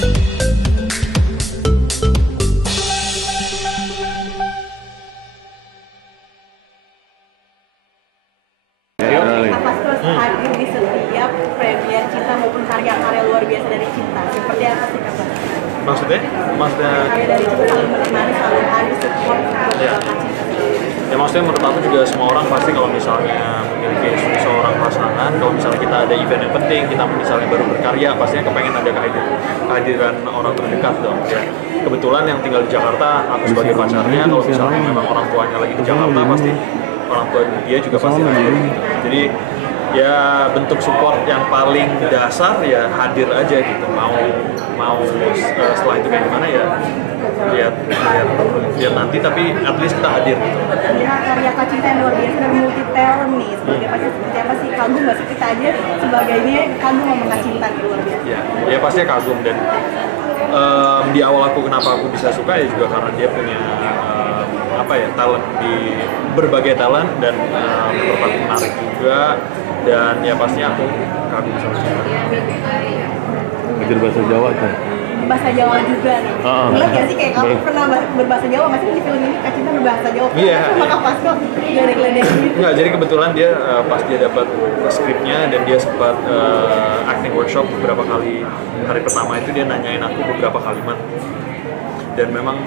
Apa terus hadir di setiap premier Cinta maupun karya-karya luar biasa dari Cinta? Seperti apa sih Kak? Maksudnya? Karya dari Cinta selalu menemani, selalu hadir support Ya. Ya maksudnya menurut aku juga semua orang pasti kalau misalnya memiliki seorang pasangan, kalau misalnya kita ada event yang penting, kita misalnya baru berkarya, pastinya kepengen ada kehadiran orang terdekat dong ya. Kebetulan yang tinggal di Jakarta, aku sebagai pacarnya, kalau misalnya memang orang tuanya lagi di Jakarta, pasti orang tua dia juga pasti hadir. Jadi ya bentuk support yang paling dasar ya hadir aja gitu. Mau setelah itu kayak gimana ya lihat nanti, tapi at least kita hadir gitu. Karya Kak Cinta yang luar biasa dan multi talent nih, seperti apa sih, kagum nggak sih kita aja sebagainya kagum sama Kak Cinta nih, luar biasa. Ya pastinya kagum, dan di awal kenapa aku bisa suka ya juga karena dia punya talent di berbagai talent, dan menurut aku menarik juga, dan ya pastinya aku kagum sama Cinta. Belajar bahasa Jawa kan? Bahasa Jawa juga nih. Lihat gak sih kayak kamu pernah berbahasa Jawa, masih di film ini Kak Cinta berbahasa Jawa. Iya. Sama Kak Fasko geledek-geledek gitu. Enggak, jadi kebetulan dia pas dia dapat skripnya dan dia sempat acting workshop beberapa kali. Hari pertama itu dia nanyain aku beberapa kalimat. Dan memang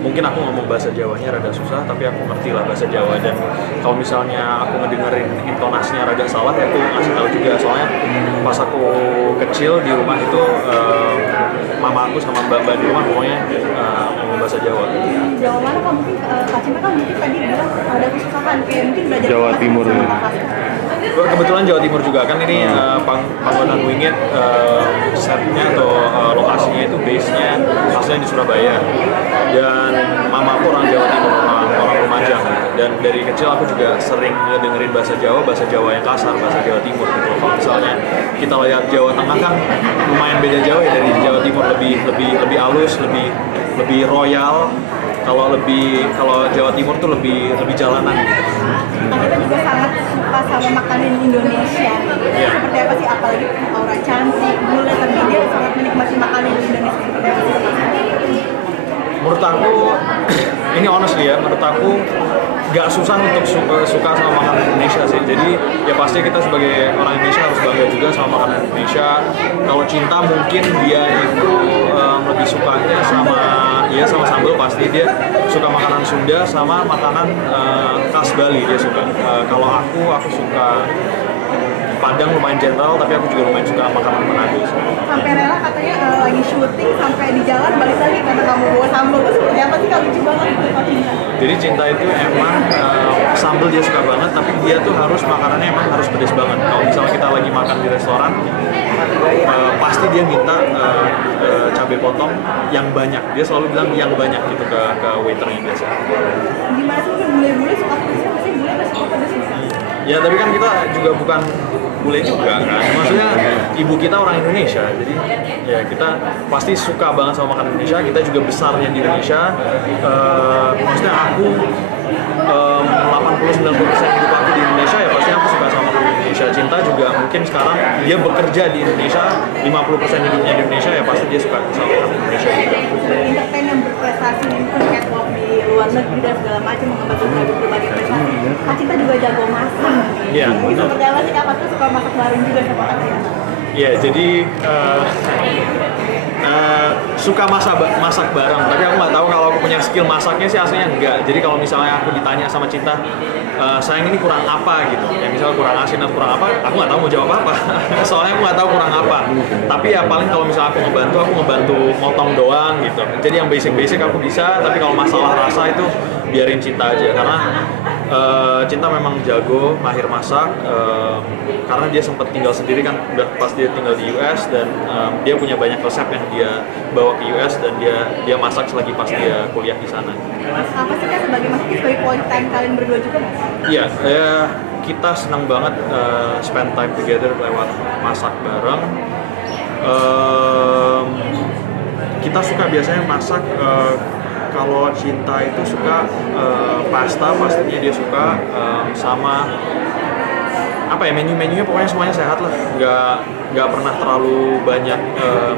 mungkin aku ngomong bahasa Jawanya rada susah, tapi aku ngerti lah bahasa Jawa, dan kalau misalnya aku ngedengerin intonasinya rada salah ya aku ngasih tahu juga. Soalnya pas aku kecil di rumah itu mama aku sama mbak di rumah ngomongnya ngomong bahasa Jawa. Jawa mana Kak? Mungkin Kak Cinta kan mungkin tadi bilang ada kesusahan kayak mungkin belajar Jawa Timur sama ya. Kak Fasko. Kebetulan Jawa Timur juga kan ini Panggonan Wingit setnya atau lokasinya itu base-nya aslinya di Surabaya, dan mama aku orang Jawa Timur, orang Lumajang, dan dari kecil aku juga sering dengerin bahasa Jawa yang kasar, bahasa Jawa Timur gitu. Kalau misalnya kita lihat Jawa Tengah kan lumayan beda jauh ya dari Jawa Timur, lebih halus, lebih royal. Kalau Jawa Timur tuh lebih jalanan gitu. Kita juga sangat suka sama makanan Indonesia. Yeah. Seperti apa sih, apalagi aura cantik, gula, tapi dia sangat menikmati makanan Indonesia. Seperti apa sih? Menurut aku, ini honestly ya, menurut aku gak susah untuk suka sama makanan Indonesia sih. Jadi ya pasti kita sebagai orang Indonesia harus bangga juga sama makanan Indonesia. Kalau Cinta mungkin dia itu lebih sukanya sama sambal, pasti dia suka makanan Sunda sama makanan khas Bali dia suka. Kalau aku suka Padang lumayan general, tapi aku juga lumayan suka makanan Manado. Sampai rela katanya lagi syuting sampai di jalan balik lagi karena kamu bawa sambal, itu seperti apa sih? Kalau lucu banget itu Kak Cinta. Jadi Cinta itu emang sambal dia suka banget, tapi dia tuh makanannya emang harus pedas banget. Kalau misalnya kita lagi makan di restoran, pasti dia minta cabai potong yang banyak. Dia selalu bilang yang banyak gitu ke waiternya biasa. Gimana sih bule-bule suka pedasnya? Pasti bule pasti suka pedas. Ya tapi kan kita juga bukan bule juga kan, maksudnya ibu kita orang Indonesia, jadi ya kita pasti suka banget sama makanan Indonesia. Kita juga besarnya di Indonesia, maksudnya aku 80-90% hidup aku di Indonesia, ya pasti aku suka sama makanan Indonesia. Cinta juga mungkin sekarang dia bekerja di Indonesia, 50% hidupnya di Indonesia, ya pasti dia suka sama makanan Indonesia juga. Entertain yang berprestasi mungkin catwalk di luar negeri dan segala macam, mengembangkan berbagai prestasi. Kak Cinta juga jago masak. Iya. Seperti apa sih Kak Fasko suka masak bareng juga sama Kak Cinta? Iya, jadi suka masak bareng, tapi aku nggak tahu kalau aku punya skill masaknya sih, aslinya enggak. Jadi kalau misalnya aku ditanya sama Cinta, sayang ini kurang apa gitu, ya misalnya kurang asin atau kurang apa, aku nggak tahu mau jawab apa. Soalnya aku nggak tahu kurang apa. Tapi ya paling kalau misalnya aku ngebantu motong doang gitu. Jadi yang basic aku bisa, tapi kalau masalah rasa itu biarin Cinta aja, karena Cinta memang jago, mahir masak, karena dia sempat tinggal sendiri kan, udah pas dia tinggal di US, dan dia punya banyak resep yang dia bawa ke US, dan dia masak selagi pas dia kuliah di sana. Apa sih Kak sebagai quality time kalian berdua juga Mas? Iya, kita senang banget spend time together lewat masak bareng. Kita suka biasanya masak. Kalau Cinta itu suka pastinya dia suka sama apa ya, menu-menunya pokoknya semuanya sehat lah, nggak pernah terlalu banyak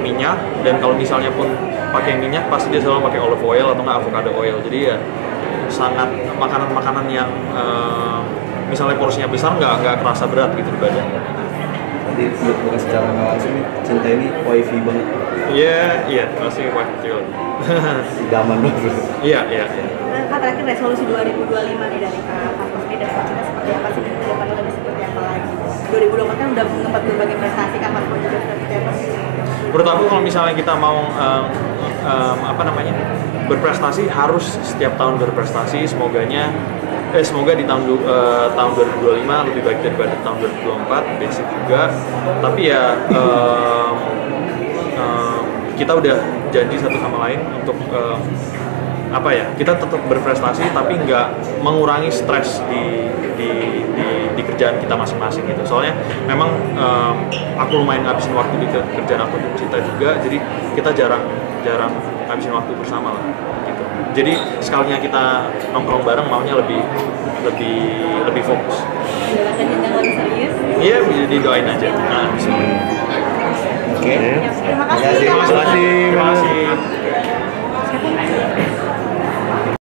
minyak, dan kalau misalnya pun pakai minyak pasti dia selalu pakai olive oil atau nggak avocado oil. Jadi ya sangat makanan-makanan yang misalnya porsinya besar nggak kerasa berat gitu di badan. Jadi bukan secara nggak langsung Cinta ini wifi banget. Iya, masih wife kecil. Idaman banget. Iya. Nah, Kak, terakhir resolusi 2025 nih dari Kak Marcos ini, dari Kak Cinta seperti apa sih, dan kedepannya lebih seperti apa lagi? 2024 kan udah mengembat berbagai prestasi, Kak Marcos juga seperti apa sih? Menurut aku kalau misalnya kita mau berprestasi, harus setiap tahun berprestasi. Semoga di tahun 2025 lebih baik daripada tahun 2024, basic juga. Tapi ya kita udah janji satu sama lain untuk kita tetap berprestasi tapi nggak mengurangi stres di kerjaan kita masing-masing gitu. Soalnya memang aku lumayan ngabisin waktu di kerjaan aku di Cinta juga, jadi kita jarang ngabisin waktu bersama lah gitu. Jadi sekalinya kita nongkrong bareng maunya lebih fokus. Menjalankan jenjang lebih serius. Iya, didoain aja. Nah, bisa. Oke. Terima kasih, Kak Terima kasih. Terima kasih.